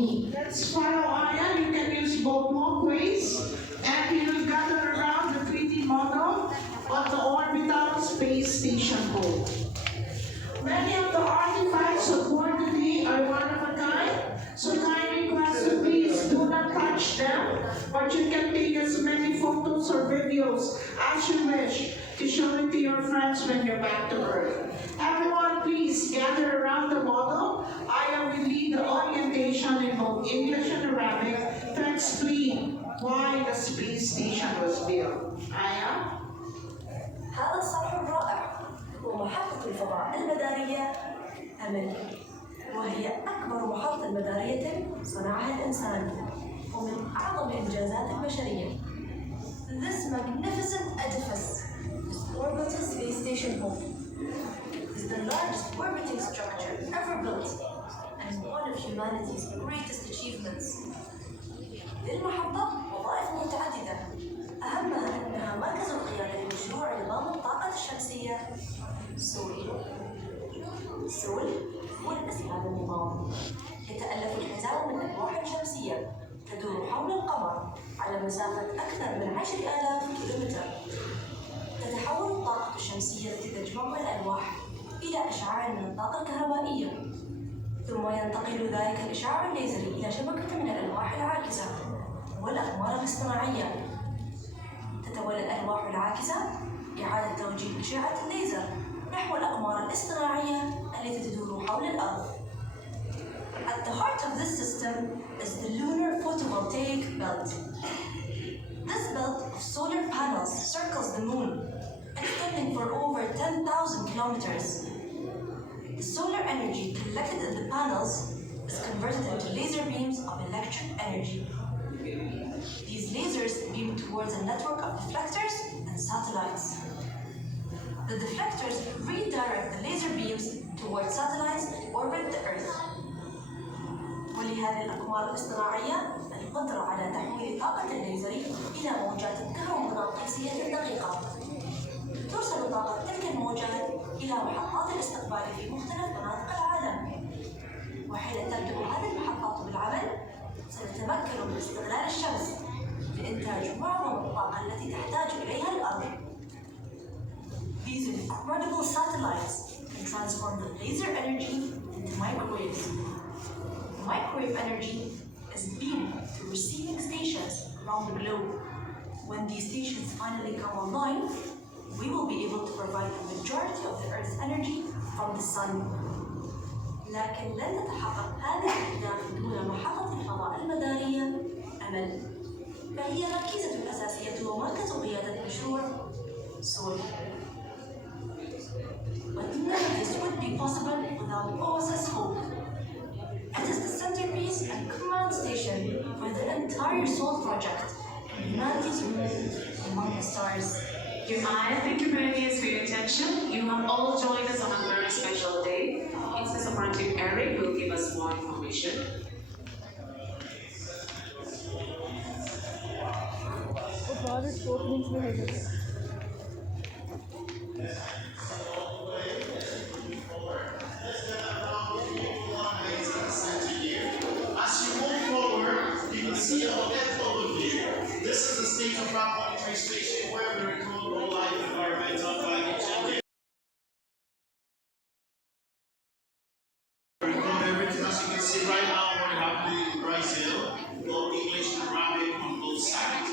me. Let's follow Aya. You can use both walkways, and we will gather around the 3D model of the orbital space station hole. Many of the artifacts of board today are one of a kind, so kindly request to please do not touch them, but you can take as many photos or videos as you wish to show it to your friends when you're back to Earth. Everyone, please gather around the model. Aya will lead the orientation in both English and Arabic to explain why the space station was built. Aya? هذا الصرح الرائع هو محطة الفضاء المدارية أمل، وهي أكبر محطة مدارية صنعها الإنسان ومن أعظم إنجازات البشرية. This magnificent edifice, this orbital space station home, is the largest orbiting structure ever built and one of humanity's greatest achievements. للمحطة وظائف متعددة، أهمها أنها مركز القيادة لمشروع نظام الطاقة الشمسية سول. سول هو الاسم هذا النظام. يتألف الحزام من ألواح شمسية تدور حول القمر على مسافة أكثر من 10,000 كيلومتر. تتحول الطاقة الشمسية التي تجمعها الألواح إلى أشعاع من الطاقة الكهربائية، ثم ينتقل ذلك الإشعاع الليزري إلى شبكة من الألواح العاكسة والأقمار الاصطناعية. تتولى الألواح العاكسة إعادة توجيه أشعة الليزر نحو الأقمار الاصطناعية التي تدور حول الأرض. At the heart of this system is the lunar photovoltaic belt. This belt of solar panels circles the moon, extending for over 10,000 kilometers. The solar energy collected in the panels is converted into laser beams of electric energy. These lasers beam towards a network of deflectors and satellites. The deflectors redirect the laser beams towards satellites that orbit the Earth. ولهذه الأقمار الاصطناعية القدرة على تحويل طاقة الليزر إلى موجات كهرومغناطيسية دقيقة. ترسل طاقة تلك الموجات إلى محطات الاستقبال في مختلف مناطق العالم. وحين تبدأ هذه المحطات بالعمل، سنتمكن من استغلال الشمس لإنتاج معظم الطاقة التي تحتاج إليها الأرض. These incredible satellites can transform the laser energy into microwaves. Microwave energy is beamed to receiving stations around the globe. When these stations finally come online, we will be able to provide the majority of the Earth's energy from the sun. لكن لن تتحقق هذه الأهداف دون محطة الفضاء المدارية أمل، فهي الركيزة الأساسية ومركز قيادة مشروع سول. But none of this would be possible without OSS Hope. It is the centerpiece and command station for the entire Soul project and humanity's role among the stars. Thank you very much for your attention. You have all joined us on a very special day. It's the Superintendent Eric who will give us more information. As you move forward, you can see our depth overview. This is the state-of-the-art monitoring station where we record all live environmental climate changes. Record everything. As you can see right now, what happening in Brazil, both English and Arabic on both sides.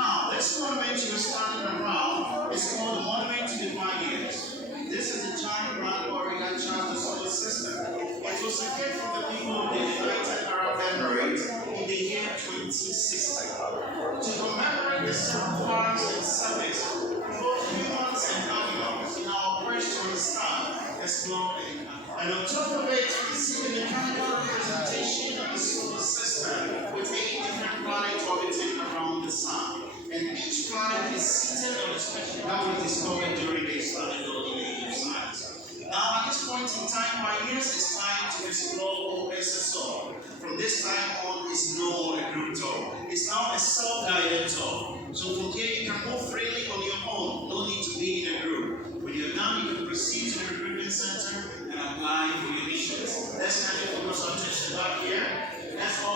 Now, this monument you're standing around is called the Monument to the Pioneers. This is a giant round warrior that charged the solar system. It was a gift from the people of the United Arab Emirates in the year 2060 to commemorate the sacrifice and service of both humans and animals in our quest to understand, explore, and on top of it, we see the mechanical representation of the solar system with 8 different planets orbiting around the sun. And each planet is seated on a special that was discovered during the Islamic golden age of science. Now, at this point in time, pioneers, it's time to explore OSSO. From this time on, it's no more a group tour. It's now a self-guided tour. So from here, you can move freely on your own. No need to be in a group. When you're done, you can proceed to the recruitment center and apply for your missions. Let's kind of focus our attention back here. Let's all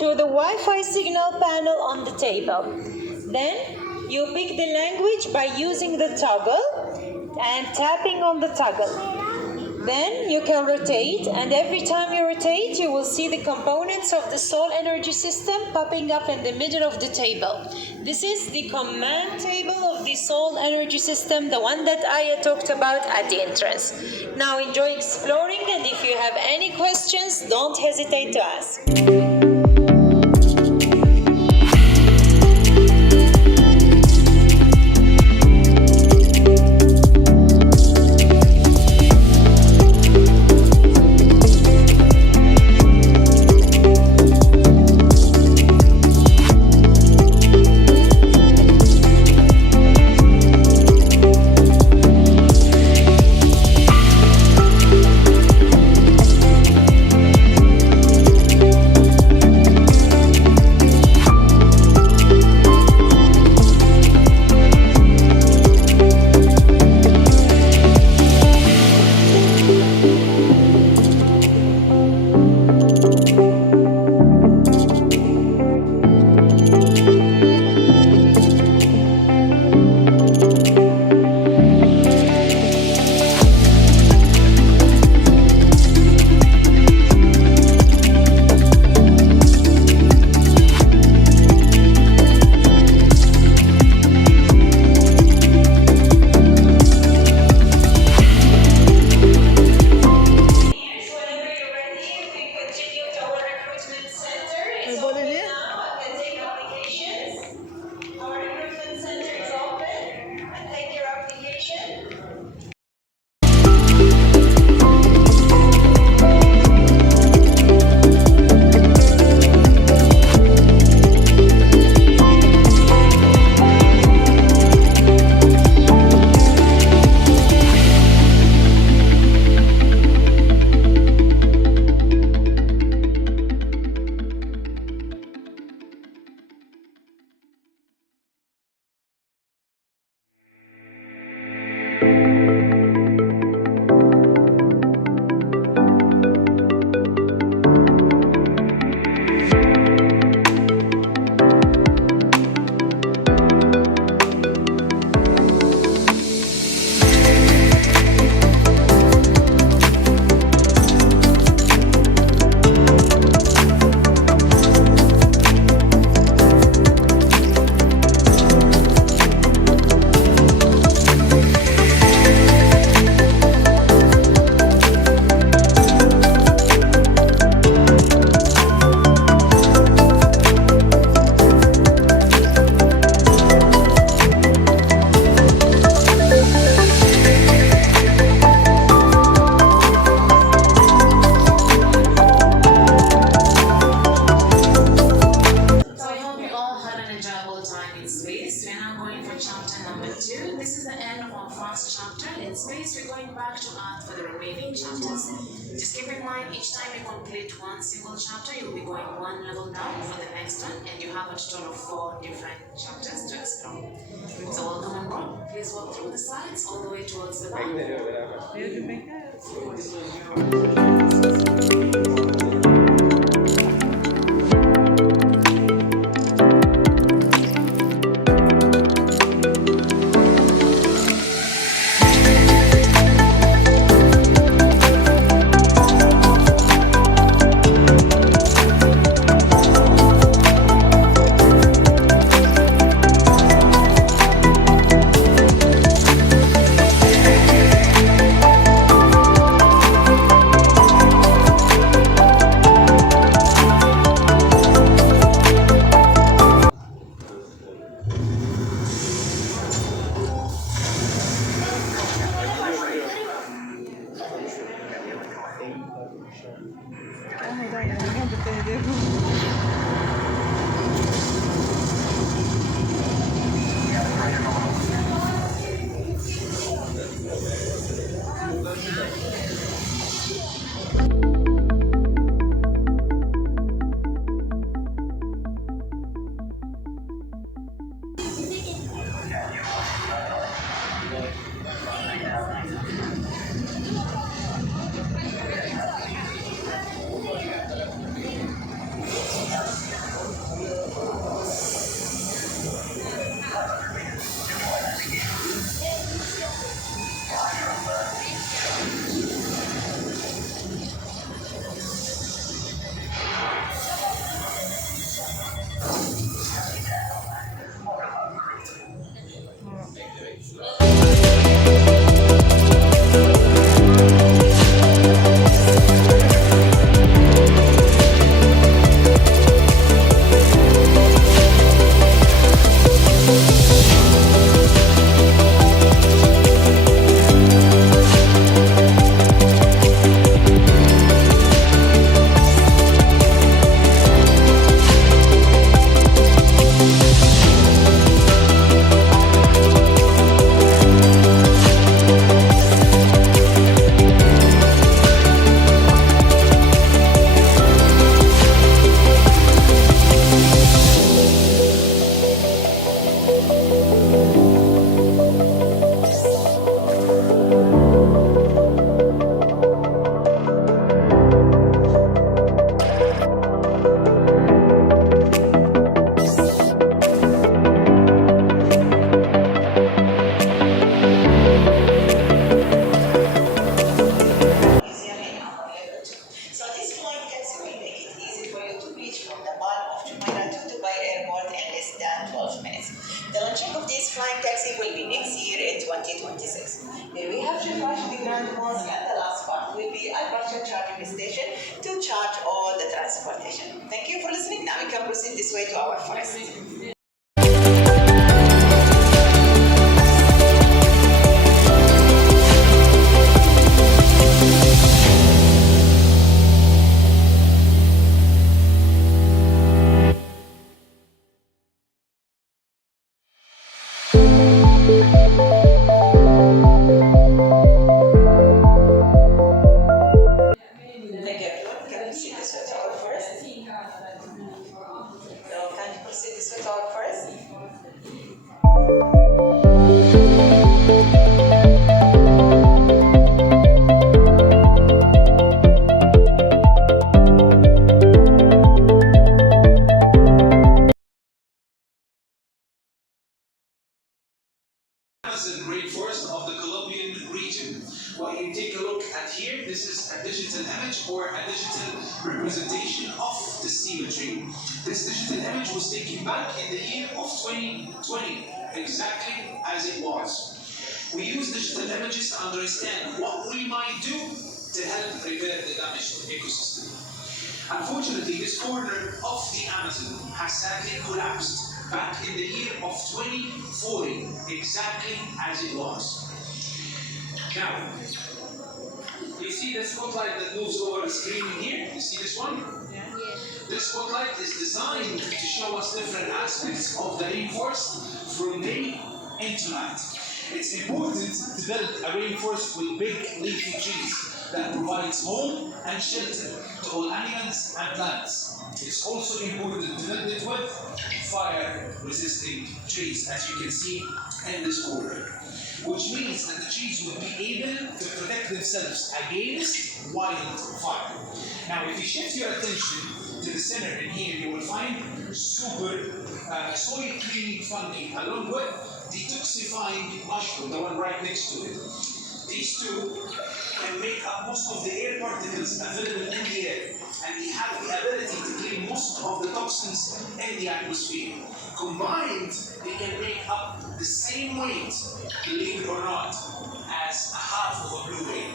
to the Wi-Fi signal panel on the table. Then you pick the language by using the toggle and tapping on the toggle. Then you can rotate, and every time you rotate, you will see the components of the soul energy system popping up in the middle of the table. This is the command table of the soul energy system, the one that Aya talked about at the entrance. Now enjoy exploring, and if you have any questions, don't hesitate to ask. Just keep in mind, each time you complete one single chapter, you'll be going one level down for the next one, and you have a total of 4 different chapters to explore. So welcome on board. Please walk through the slides all the way towards the back. next flying taxi will be next year in 2026. Then we have Sheikh the Grand Mosque, and the last part will be Al-Barsha charging station to charge all the transportation. Thank you for listening. Now we can proceed this way to our forest. Thank you, everyone. Can we see this way to our forest? No, can you proceed this way to our forest? Amazon rainforest of the Colombian region. What you take a look at here, this is a digital image or a digital representation of the symmetry. This digital image was taken back in the year of 2020, exactly as it was. We use digital images to understand what we might do to help repair the damaged ecosystem. Unfortunately, this corner of the Amazon has sadly collapsed back in the year of 2040, exactly as it was. Now, you see the spotlight that moves over the screen in here? You see this one? This spotlight is designed to show us different aspects of the rainforest from day into night. It's important to build a rainforest with big leafy trees that provides home and shelter to all animals and plants. It's also important to build it with fire-resisting trees, as you can see in this corner, which means that the trees will be able to protect themselves against wildfire. Now, if you shift your attention to the center in here, you will find super soil cleaning fungi along with detoxifying mushroom, the one right next to it. These two can make up most of the air particles available in the air, and they have the ability to clean most of the toxins in the atmosphere. Combined, they can make up the same weight, believe it or not, as a half of a blue whale.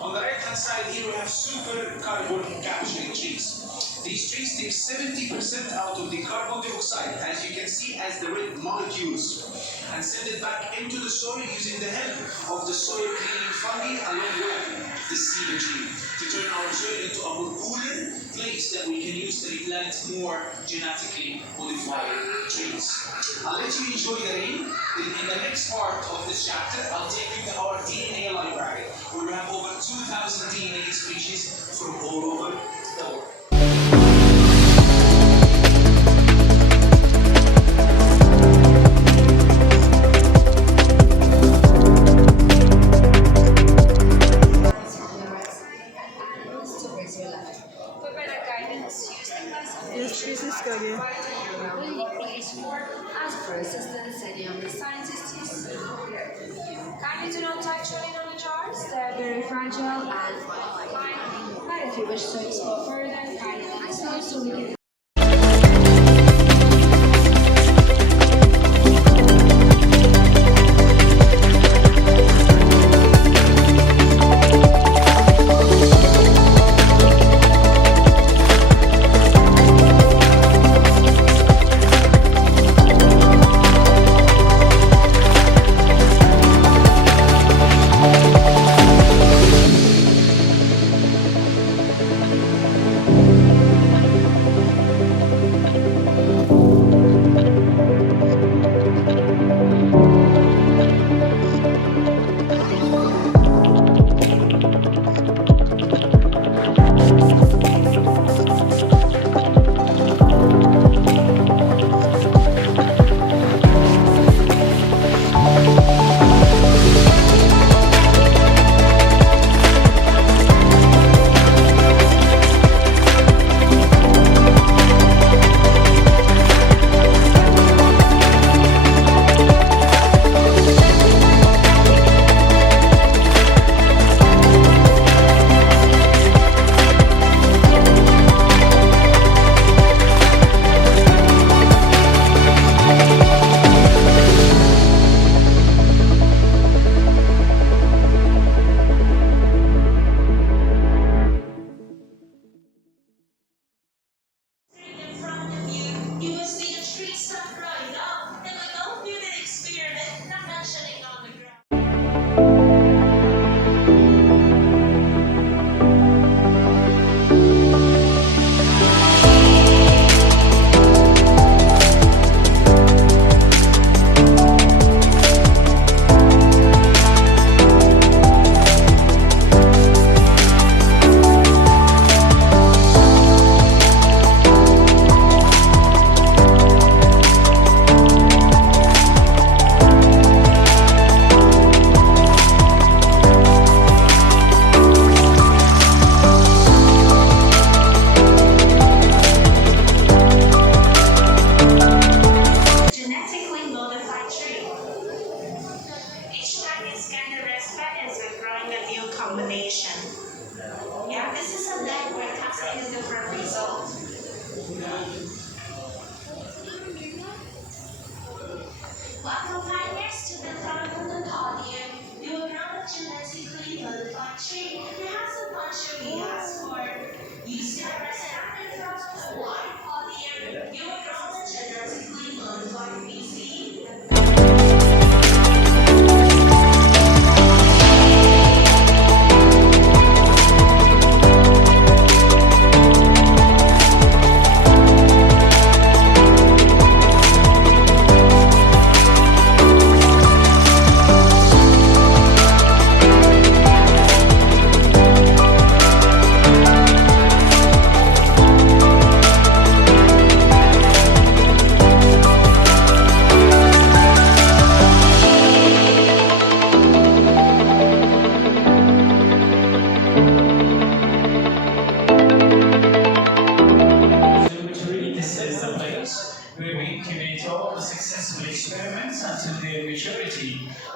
On the right-hand side here, we have super carbon capturing trees. These trees take 70% out of the carbon dioxide, as you can see as the red molecules, and send it back into the soil using the help of the soil cleaning fungi along with the symmetry to turn our soil into a more cooler place that we can use to replant more genetically modified trees. I'll let you enjoy the rain. Then in the next part of this chapter, I'll take you to our DNA library, where we have over 2,000 DNA species from all over the world. For better guidance, use the classification ask for assistance any of the scientists. Kindly do not touch or lean on the charts, they are very fragile and fine. But if you wish to explore further, kindly let us know so we can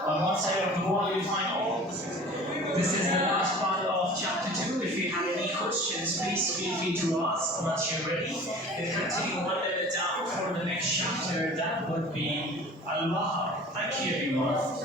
On one side of the wall, you'll find all. This is the last part of chapter 2. If you have any questions, please feel free to ask once you're ready. We'll continue one level down for the next chapter. That would be Allah. Thank you, everyone.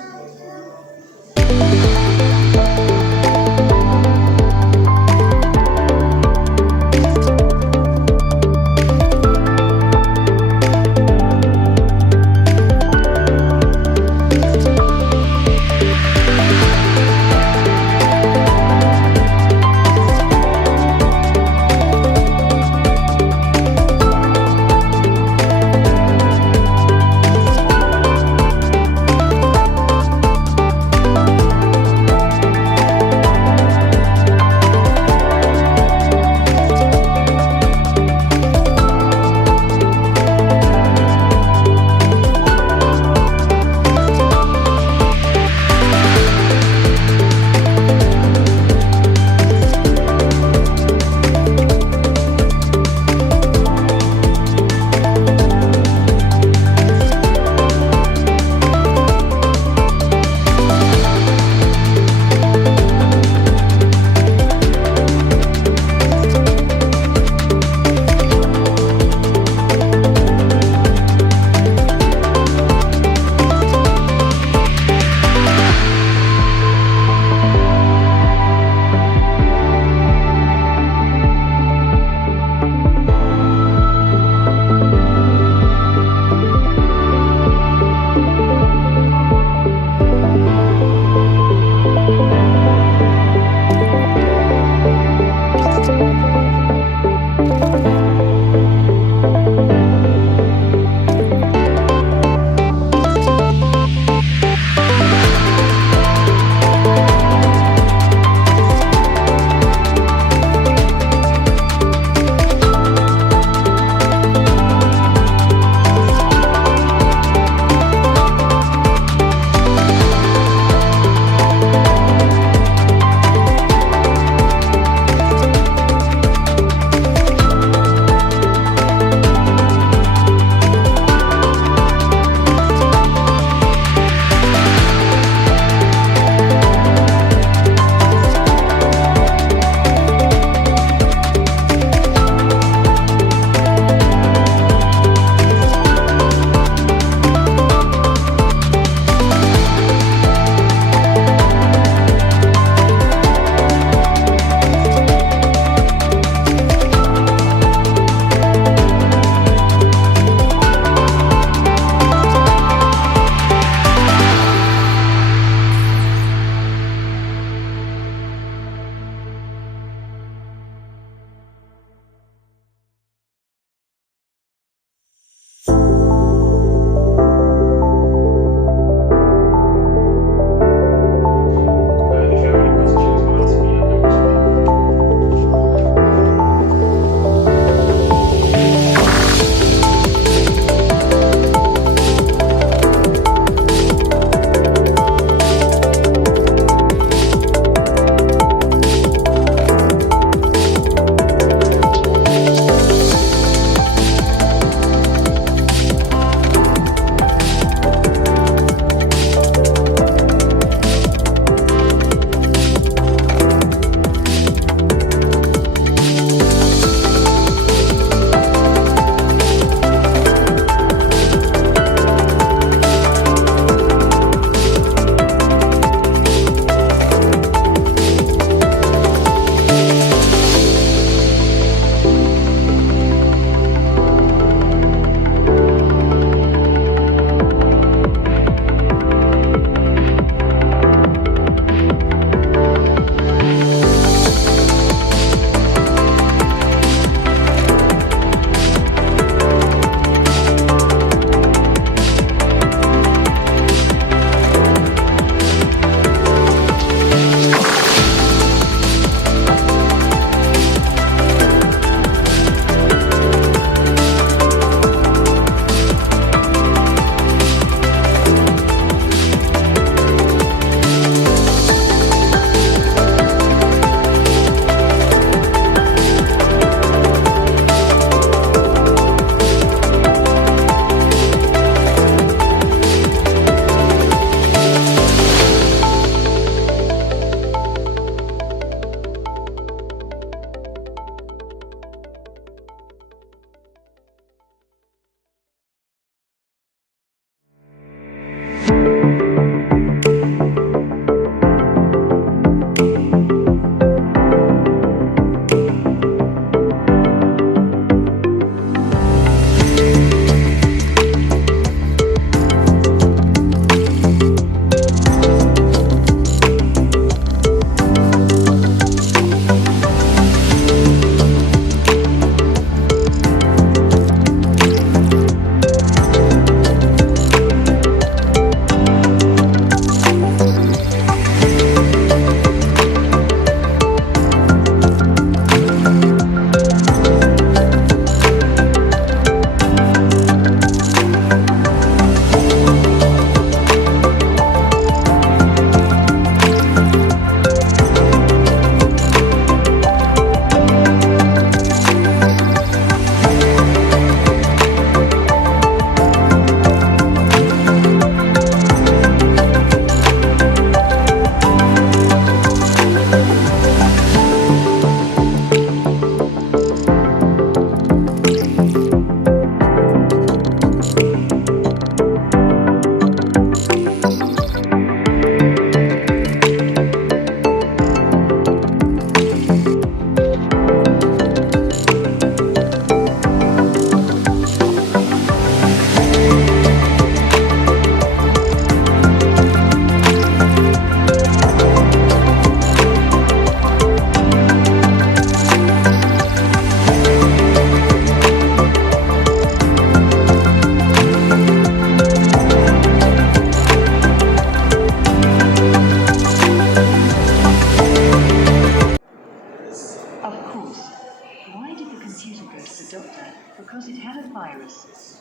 viruses.